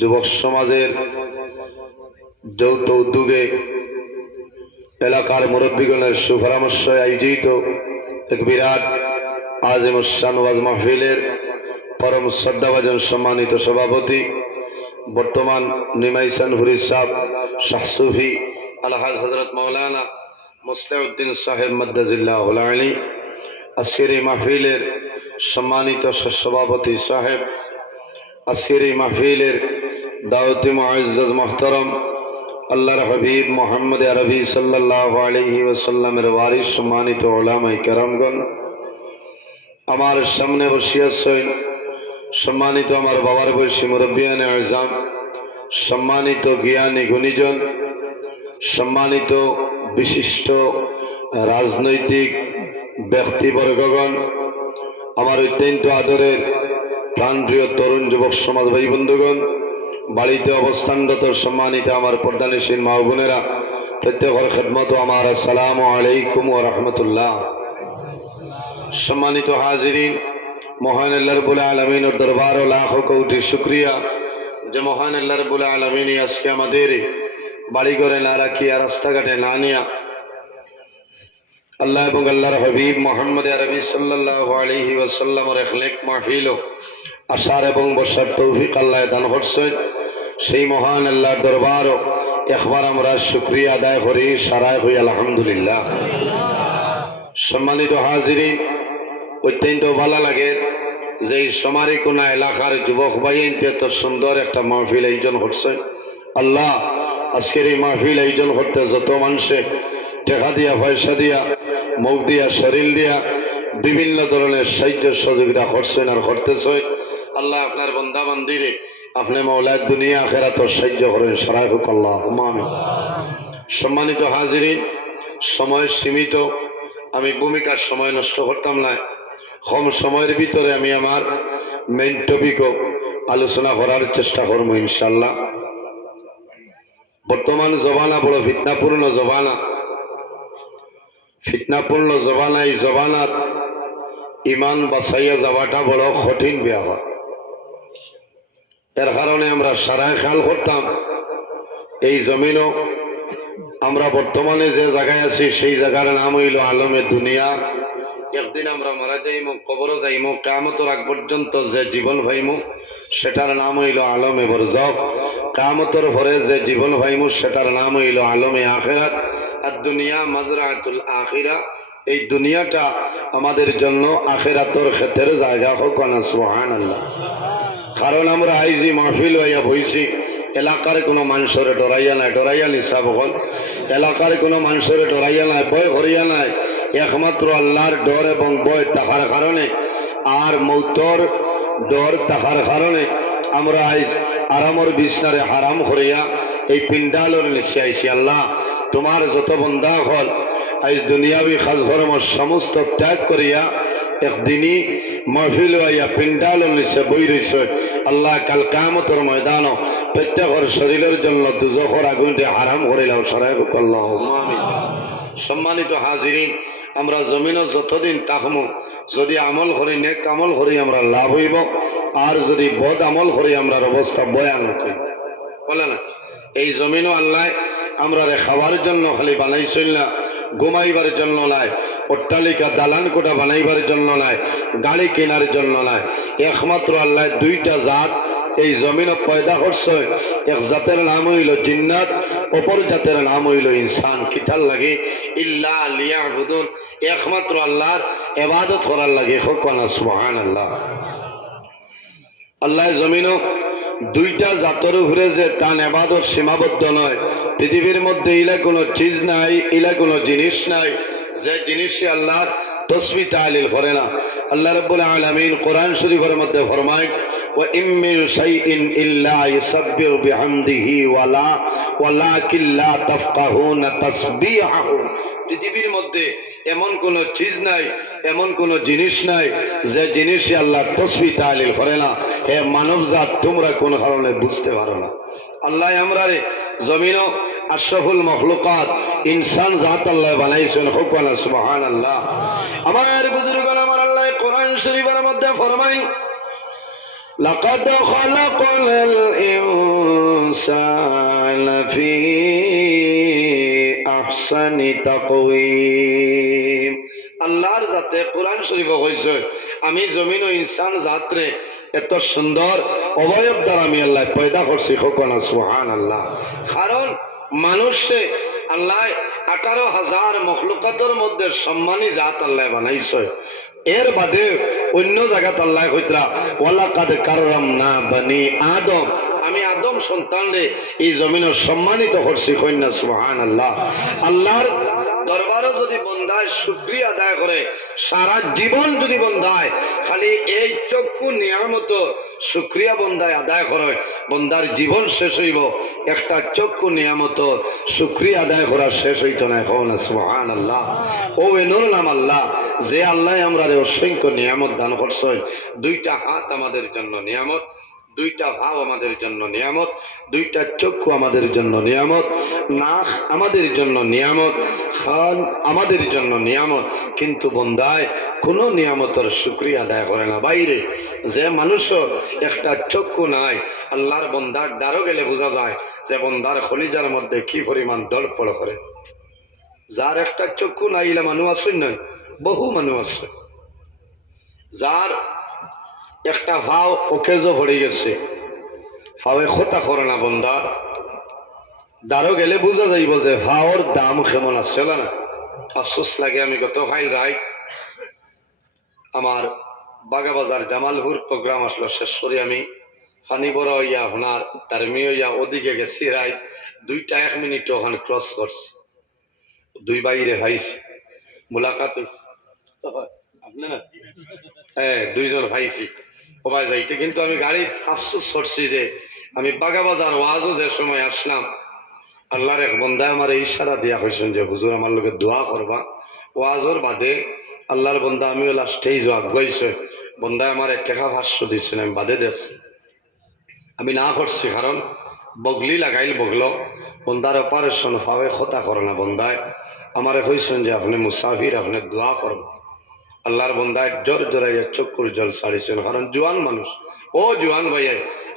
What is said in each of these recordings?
যুবক সমাজের যৌথ উদ্যোগে এলাকার মুরব্বীগণের সুপরামর্শ আয়োজিত এক বিরাট আজম শানওয়াজ মাহফিলের পরম শ্রদ্ধাভাজন সম্মানিত সভাপতি, বর্তমান নিমাইসান হুরি সাহ, শাহ সুফি আলহাজ হজরত মৌলানা মুসলিউদ্দিন সাহেব মদ্দাজিল্লাহ আলী। আজকের মাহফিলের সম্মানিত সভাপতি সাহেব এই মাহফিলের দাওয়াতি মুআজ্জাজ মোহতরম, আল্লাহর হাবিব মোহাম্মদ আরবি সাল্লাহ আলহি ওসাল্লামের ওয়ারিস সম্মানিত ওলামাই কেরামগণ, আমার সামনে বসিয়াছেন সম্মানিত আমার বাবার বয়সী মুরব্বিয়ানে আজাম, সম্মানিত জ্ঞানী গুণীজন, সম্মানিত বিশিষ্ট রাজনৈতিক ব্যক্তিবর্গগণ, আমার অত্যন্ত আদরের প্রাণপ্রিয় তরুণ যুবক সমাজ ভাই বন্ধুগণ বাড়িতে অবস্থানরত সম্মানিত আমার প্রধানশীল মা বোনেরা, প্রত্যেকের খেদমত আমার আসসালাম আলাইকুম ও রহমতুল্লাহ। সম্মানিত হাজিরিন, মহান আল্লাহ রবুল আলমিনের দরবার ও লাখ কৌটি শুক্রিয়া। যে মহান আল্লাহ রবুল আলমিনী আজকে আমাদের বাড়িঘরে না রাখিয়া, রাস্তাঘাটে না নিয়া, আল্লাহ এবং আল্লাহর হাবিব মোহাম্মদ আরবি সাল্লাহ আলহি ওসাল্লামর এখলেক মাহফিল আশার এবং বসার তৌফিক আল্লাহ দান করছেন। সেই মহান আল্লাহর দরবার একবার আমরা শুক্রিয়া আদায় করি, সারায় হই, আলহামদুলিল্লাহ। সম্মানিত হাজিরিন, অত্যন্ত ভালো লাগে যে সমারি কোনা এলাকার যুবক ভাই এত সুন্দর একটা মাহফিল আয়োজন করছে আল্লাহ, আজকের এই মাহফিল আয়োজন করতে যত মানুষে টাকা দিয়া, পয়সা দিয়া, মুখ দিয়া, শরীর দিয়া বিভিন্ন ধরনের সাহায্য সহযোগিতা করছেন আর করতেছে। আল্লাহ আপনার বন্ধা বান্দিরে আপনি মৌলায় দুনিয়া আখেরা তো সাহায্য করেন সারাই হোক আল্লাহ সম্মানিত হাজিরিন সময় সীমিত আমি ভূমিকার সময় নষ্ট করতাম না। কম সময়ের ভিতরে আমি আমার মেইন টপিকও আলোচনা করার চেষ্টা করব ইনশাল্লাহ বর্তমান জবানা বড় ফিতনাপূর্ণ জবানা। ফিতনাপূর্ণ জবানা এই জবানাত ইমান বাসাইয়া যাওয়াটা বড় কঠিন ব্যাপার এর কারণে আমরা সারায় খেয়াল করতাম, এই জমিনও আমরা বর্তমানে যে জায়গায় আছি সেই জায়গার নাম হইল আলমে দুনিয়া। একদিন আমরা মারা যাইমু, কবরও যাইমু কামতর আগ পর্যন্ত যে জীবন ভাইমু সেটার নাম হইল আলমে বরজক। কামতর ভরে যে জীবন ভাইমু সেটার নাম হইল আলমে আখেরাত। আর দুনিয়া মাজরাতুল আখিরা, এই দুনিয়াটা আমাদের জন্য আখেরাতর ক্ষেত্রের জায়গা হোক না সোহান আল্লাহ কারণ আমরা আইজি মাহফিল হইয়া বইছি, এলাকার কোনো মানুষের ডরাইয়া নাই, ডরাইয়া নিশাব হল এলাকার কোনো মানুষের ডরাইয়া নাই বয় করিয়া নাই। একমাত্র আল্লাহর ডর এবং বয় তাহার কারণে আর মৌতর ডর তাহার কারণে আমরা আইজ আরামর বিছনারে হারাম করিয়া এই পিণ্ডালর নিচে আইছি। আল্লাহ, তোমার যত বন্ধা হল আজ দুনিয়াবি খাস সমস্ত ত্যাগ করিয়া একদিনই মহফিল হইয়া পিণ্ডাল নিচে বই রয়েছে আল্লাহ কাল কামতর ময়দান প্রত্যেকের শরীরের জন্য দুজখর আগুনটি হারাম করিলাম সরাই আমিন। সম্মানিত হাজিরিন, আমরা জমিনও যতদিন তাকমু যদি আমল করি, নেক আমল করি, আমরা লাভ হইব। আর যদি বদ আমল করি আমরা অবস্থা বয়ান করি বলে না? এই জমিনও আল্লাহ আমরা খাওয়ার জন্য খালি বানাইছিল না। ঘুমাইবার জন্য নাই, অট্টালিকা দালান কোটা বানাইবার জন্য নাই, গাড়ি কেনার জন্য নাই। একমাত্র আল্লাহ দুইটা জাত, এই জমিন পয়দা করছে। এক জাতের নাম হইল জিন্নাত, অপর জাতের নাম হইল ইনসান। কিতার লাগে? ইল্লা লিয়া বুদুন একমাত্র আল্লাহর এবাদত করার লাগে। হোকানা সুহান আল্লাহ আল্লাহ জমিনও দুইটা জাতর ঘুরে যে তান এবাদত সীমাবদ্ধ নয়। পৃথিবীর মধ্যে ইলা কোনো চিজ নাই ইলা কোনো জিনিস নাই। যে জিনিসে আল্লাহর তসবি তালিল করে না। আল্লাহ রব্বুল আলামিন কোরআন শরীফের মধ্যে ফরমায় বিহামদিহি ওয়ালা পৃথিবীর মধ্যে এমন কোন চিজ নাই, এমন কোন জিনিস নাই, যে জিনিসই আল্লাহ তসবি তালিল করে না। হে মানবজাত, তোমরা কোন কারণে বুঝতে পারো না। আল্লাহ আমরা রে জমিনও আশরফুল মখলুকাত ইনসান জাত আল্লাহ বানাইছেন হুকানা সুবহান আল্লাহ আমার বুজুর্গ আমার আল্লাহ কোরআন শরীফের মধ্যে ফরমাই لقد خلقنا الإنسان في أحسن تقويم আল্লাহর জাতে কোরআন শরীফ কইছে আমি জমিন ও ইনসান জাতরে এত সুন্দর অবয়ব দ্বারা আমি আল্লাহ পয়দা করছি খোকনা সুহান আল্লাহ কারণ মানুষে আল্লাহ আঠারো হাজার মখলুকাতের মধ্যে সম্মানী জাত আল্লাহ বানাইছে। এর বাদে অন্য জায়গাত আল্লাহ কইতরা ওয়ালা কাদ কাররাম না বানি আদম। আমি আদম সন্তান সন্তানরে এই জমিনের সম্মানিত করছি কন্যা সুহান আল্লাহ আল্লাহর দরবারও যদি বন্ধায় শুক্রিয়া আদায় করে, সারা জীবন যদি বন্ধায় খালি এই চক্ষু নিয়ামত শুক্রিয়া বন্ধায় আদায় করে, বন্দার জীবন শেষ হইব। একটা চক্ষু নিয়ামত শুক্রিয়া আদায় করা শেষ হইত না এখন সুহান আল্লাহ ও এনুর নাম আল্লাহ, যে আল্লাহ আমরা অসংখ্য নিয়ামত দান করছেন, দুইটা হাত আমাদের জন্য নিয়ামত। দুইটা ভাব আমাদের জন্য নিয়ামত, দুইটা চক্ষু আমাদের জন্য নিয়ামত, নাক আমাদের জন্য নিয়ামত, খান আমাদের জন্য নিয়ামত। কিন্তু বন্দায় কোনো নিয়ামতের শুক্রিয়া আদায় করে না। বাইরে যে মানুষও একটা চক্ষু নাই, আল্লাহর বন্দার দ্বারও গেলে বোঝা যায় যে বন্দার খলিজার মধ্যে কি পরিমাণ দলপড় করে। যার একটা চক্ষু নাই, এলা মানুষ আসেন না বহু মানুষ আছে যার একটা ভাও ওকেজও ভরে গেছে। ভাবে খোতা করে না বন্দা দারো গেলে বোঝা যাইব যে ভাওর দাম কেমন আছে না? আফসোস লাগে, আমি গত ফাইল রাই আমার বাগাবাজার জামালপুর প্রোগ্রাম আসলো, শেষ করে আমি। ফানি বড় হইয়া তার মেয়ে হইয়া ওদিকে গেছি রাই দুইটা এক মিনিট ওখানে ক্রস করছি। দুই বাইরে ভাইছি, মোলাকাত আপনার হ্যাঁ দুইজন ভাইছি। সবাই যাইতে কিন্তু আমি গাড়ি আফসোস করছি যে আমি বাগাবাজার ওয়াজও যে সময় আসলাম, আল্লাহর এক বন্ধায় আমার ইশারা দিয়া হয়েছেন যে, হুজুর, আমার লোকে দোয়া করবা। ওয়াজর বাদে আল্লাহর বন্ধা আমি ওলা স্টেজ আগুয়াইছে বন্ধায় আমার এক টাকা ভাষ্য দিচ্ছেন আমি বাদে দেখছি আমি না করছি, কারণ বগলি লাগাইল বগল, বন্দার অপারেশন পাবে খতা করে না বন্দায়। আমারে কইছেন যে, আপনি মুসাফির, আপনি দোয়া করবা আল্লাহর বন্দায় জোর জোরাইয়া চক্ষুর জল ছাড়িছেন কারণ জোয়ান মানুষ। ও জোয়ান ভাইয়া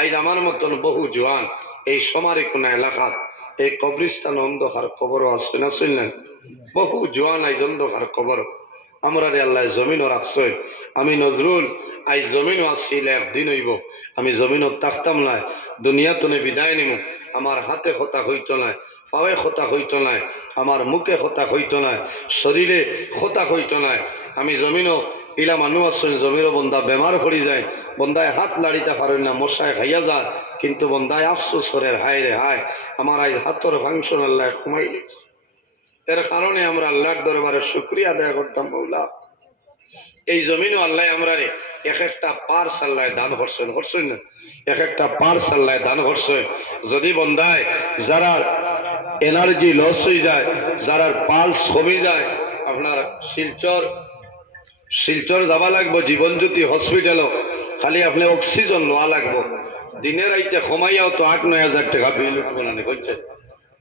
আজ আমার মতন বহু জোয়ান, এই সমারি কোনা এলাকাত এই কবরিস্তান অন্ধকার খবরও আসছে না শুনলেন? বহু জোয়ান আইজ অন্ধকার খবর আমরা রে আল্লাহ জমিনও রাখছই। আমি নজরুল আই জমিনও আসছিলে একদিন হইব। আমি জমিনও থাকতাম নাই, দুনিয়াতনে বিদায় নিমু। আমার হাতে হতা হইত নাই। পায়ে হতা হইত নাই, আমার মুখে হতা হইত নাই, শরীরে হতা হইত নাই। আমি জমিনও, ইলা মানুষ আছেন জমিরও বন্দা বেমার পড়ি যায় বন্দায় হাত লাড়িতে পারেন না মশায় খাইয়া যায়, কিন্তু বন্দায় আফসোস করে হায় রে হায় আমার আজ হাতর ফাংশন আল্লাহ কমাই দিচ্ছে এর কারণে আমরা আল্লাহর দরবারে শুক্রিয়া আদায় করতাম বৌলা এই জমিনও আল্লাহ আমরা রে এক একটা পার সাল্লায় দান করছেন করছেন না? এক একটা পার সাল্লায় দান করছেন যদি বন্ধায় যারা এনার্জি লস হয়ে যায় যারা পালস কমে যায়, আপনার শিলচর শিলচর যাবা লাগবো, জীবনজ্যোতি হসপিটালও খালি আপনি অক্সিজেন লওয়া লাগবো। দিনের আইতে কমাইয়াও তো আট নয় হাজার টাকা বিল উঠবো না কইছে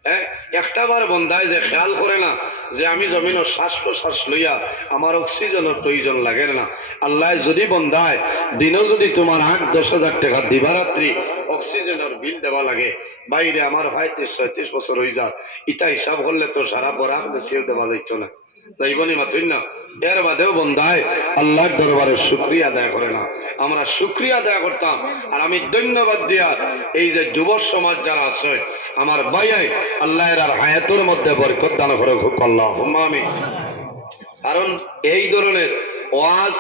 হ্যাঁ একটা বার বন্ধায় যে খেয়াল করে না যে আমি জমিনের শ্বাস প্রশ্বাস লইয়া আমার অক্সিজেনের প্রয়োজন লাগে না। আল্লাহ যদি বন্ধায়, দিনও যদি তোমার আট, দশ হাজার টাকা দিবারাত্রি অক্সিজেনের বিল দেওয়া লাগে। বাইরে আমার পঁয়ত্রিশ ছয়ত্রিশ বছর হয়ে যা ইটা হিসাব করলে তো সারা বরাক বেশিও দেওয়া যাইত না। যাইবনি মাতুন না এর বাদেও বন্ধায় আল্লাহর দরবারে শুক্রিয়া আদায় করে না। আমরা শুক্রিয়া আদায় করতাম। আর আমি ধন্যবাদ দিয়া এই যে যুব সমাজ যারা আছে, আমার বাইয়াই আল্লাহর আর হায়াতের মধ্যে বরকত দান করে আল্লাহ আমি কারণ এই ধরনের ওয়াজ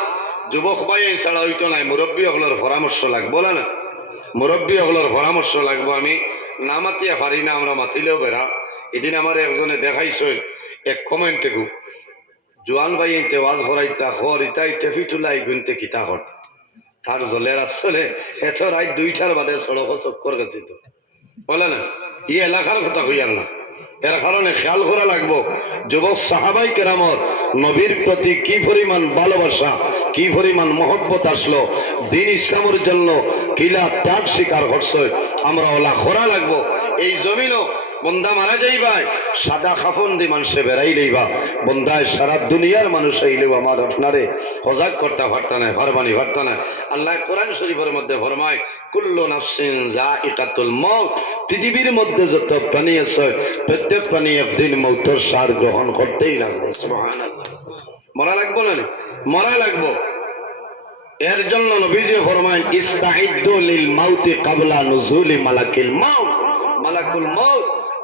যুবক ভাই ছাড়া হইতো নাই, মুরব্বী হলোর পরামর্শ লাগবে না? মুরব্বী হলোর পরামর্শ লাগবো, আমি না মাতিয়া পারি না, আমরা মাতিলেও বেড়া। এদিন আমার একজনে দেখাইছে, এক কমেন্টে গু জোয়ান ভাই এইতে ওয়াজ ভরাইতা হর ইতাই টেফি তুলাই গুনতে কিতা হর তার জলের আসলে এত রাত দুইটার বাদে সড়ক চক্কর গেছি তো বলে না, ই এলাকার কথা হইয়ার না। এর কারণে খেয়াল করা লাগবো, যুবক সাহাবাই কেরামর নবীর প্রতি কি পরিমাণ ভালোবাসা, কি পরিমাণ মহব্বত আসলো, দিন ইসলামের জন্য কিলা ত্যাগ স্বীকার করছে, আমরা ওলা করা লাগবো। এই জমিনও বন্দা মারা যাইবাই, সাদা খাফন দি মানুষে বেড়াই লইবা। বন্দায় সারা দুনিয়ার মানুষ আইলেও আমার আপনারে সজাগ করতে পারত না ভারবানি পারত না আল্লাহ কোরআন শরীফের মধ্যে ফরমায়, কুল্লু নাফসিন যা ইকাতুল মত পৃথিবীর মধ্যে যত প্রাণী আছে, প্রত্যেক প্রাণী একদিন মৌতর সার গ্রহণ করতেই লাগবে। মরা লাগবো না মরা লাগবো। এর জন্য নবীজি ফরমায় ইস্তাইদ্দু লিল মাউতি কাবলা নুজুলি মালাকিল মাউত মালাকুল মাউত।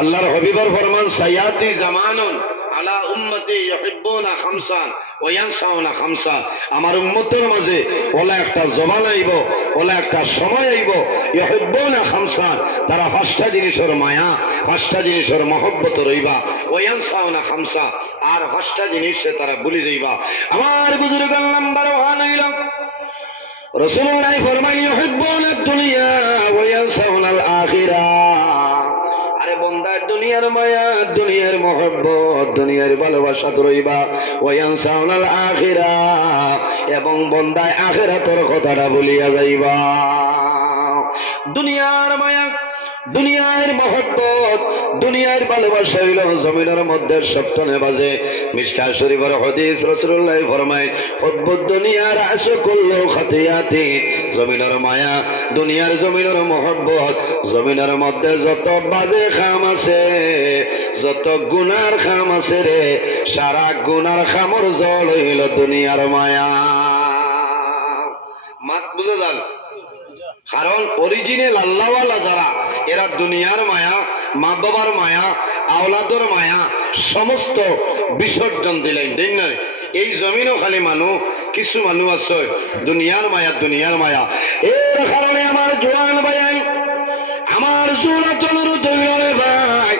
আল্লাহর হবিবর ফরমান সায়াতি জামানুন আলা উম্মতি ইউহিব্বুনা খামসান খামসান। আমার উম্মতের মাঝে ওলা একটা জবান আইব, ওলা একটা সময় আইব ইউহিব্বুনা খামসান। তারা পাঁচটা জিনিসের মায়া, পাঁচটা জিনিসের রইবা খামসা আর পাঁচটা জিনিসে তারা ভুলে যাইবা। আমার নাম্বার হইল ফরমাই ইউহিব্বুনা দুনিয়া আল আখিরা দুনিয়ার মায়া, দুনিয়ার মহব্বত, দুনিয়ার ভালোবাসা রইবা। ওয়ানসাউনাল আখিরা, এবং বন্দায় আখিরাতর কথাটা বলিয়া যাইবা। দুনিয়ার মায়া, দুনিয়ার মহব্বত দুনিয়ার ভালোবাসা হইল জমিনের মধ্যে সপ্তনে বাজে। মিসকা শরীফের হদিস রসুল্লাহ ফরমায় হব্বত দুনিয়ার আশো করল খাতিয়াতি। জমিনের মায়া, দুনিয়ার জমিনের মহব্বত। জমিনের মধ্যে যত বাজে খাম আছে, যত গুনার খাম আছে রে, সারা গুনার খামর জল হইল দুনিয়ার মায়া। মাত বুঝে যান। কারণ অরিজিনাল আল্লাহওয়ালা যারা, এরা দুনিয়ার মায়া মা বাবার মায়া, আওলাদর মায়া, সমস্ত বিসর্জন দিলেন, ঠিক না এই জমিনও খালি মানুষ কিছু মানুষ আছে, দুনিয়ার মায়া দুনিয়ার মায়া। এর কারণে আমার জোয়ান ভাই, আমার জোড়া অনুরোধ হইল রে ভাই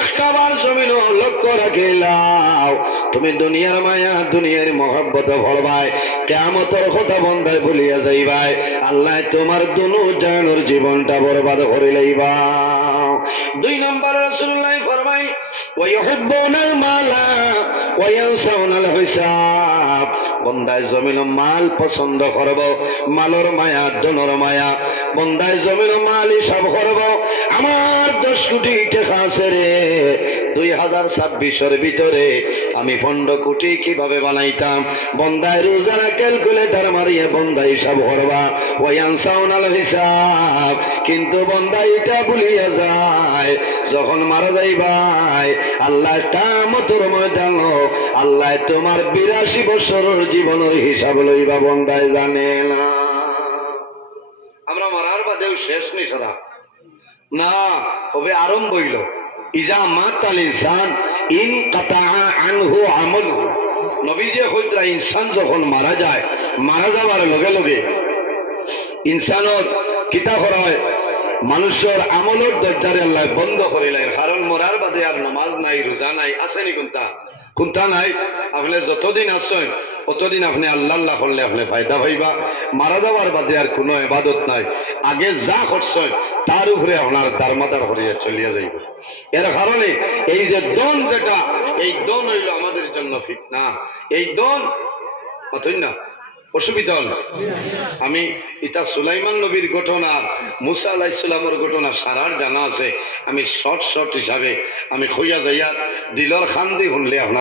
একটাবার জমিন লক্ষ্য রাখিলাও তুমি দুনিয়ার মায়া, দুনিয়ার মহব্বত ভরবাই কেমতর কথা বন্ধায় ভুলিয়া যাইবাই। আল্লাহ তোমার দুনু জানোর জীবনটা বরবাদ করে লইবা দুই নম্বর রসুল্লাহ ফরমাই ওয়াহুব্বুনাল মালা, ওয়ায়ানসাউনাল হিসাব। বন্দায় জমিন মাল পছন্দ করব, মালর মায়া দনর মায়া। বন্দায় জমিন মাল হিসাব করব, আমার দশ কোটি হাজার ভিতরে আমি পনেরো কোটি কীভাবে বানাইতাম? বন্দায় ক্যালকুলেটার মারিয়ে বন্দায় হিসাব করবা। ওয়ান সাউনাল হিসাব। কিন্তু বন্দায় এটা ভুলিয়া যায়। যখন মারা যাইবাই আল্লাহ কামতর ময়দান আল্লাহ তোমার বিরাশি বছরের জীবনের হিসাব লইবা, বন্দায় জানে না। আমরা মারার বাদেও শেষ নেই সারা না, হবে আরম্ভ হইল। ইজা মাত আল ইনসান, ইন কাতা আনহু আমলহু। নবীজি হইতরা ইনসান যখন মারা যায়, মারা যাবার লগে লগে ইনসানৰ কিতাপ হয়? মানুষের আমলের দরজারে আল্লাহ বন্ধ করিলেন কারণ মরার বাদে আর নমাজ নাই, রোজা নাই, আছে নি কোনটা? কোনটা নাই? আপনি যতদিন আসেন অতদিন আপনি আল্লাহ আল্লাহ করলে আপনি ফায়দা পাইবা? মারা যাওয়ার বাদে আর কোনো এবাদত নাই। আগে যা করছেন তার উপরে আপনার দারমাদার করিয়া চলিয়া যাইব। এর কারণে এই যে দন যেটা, এই দন হইল আমাদের জন্য ফিতনা। এই দন, অথই না আমি, এটা সুলাইমান নবীর ঘটনা মুসা আলাহ ইসলামের ঘটনা সারার জানা আছে। আমি শর্ট শর্ট হিসাবে আমি খইয়া যাইয়া দিলর খান দি শুনলে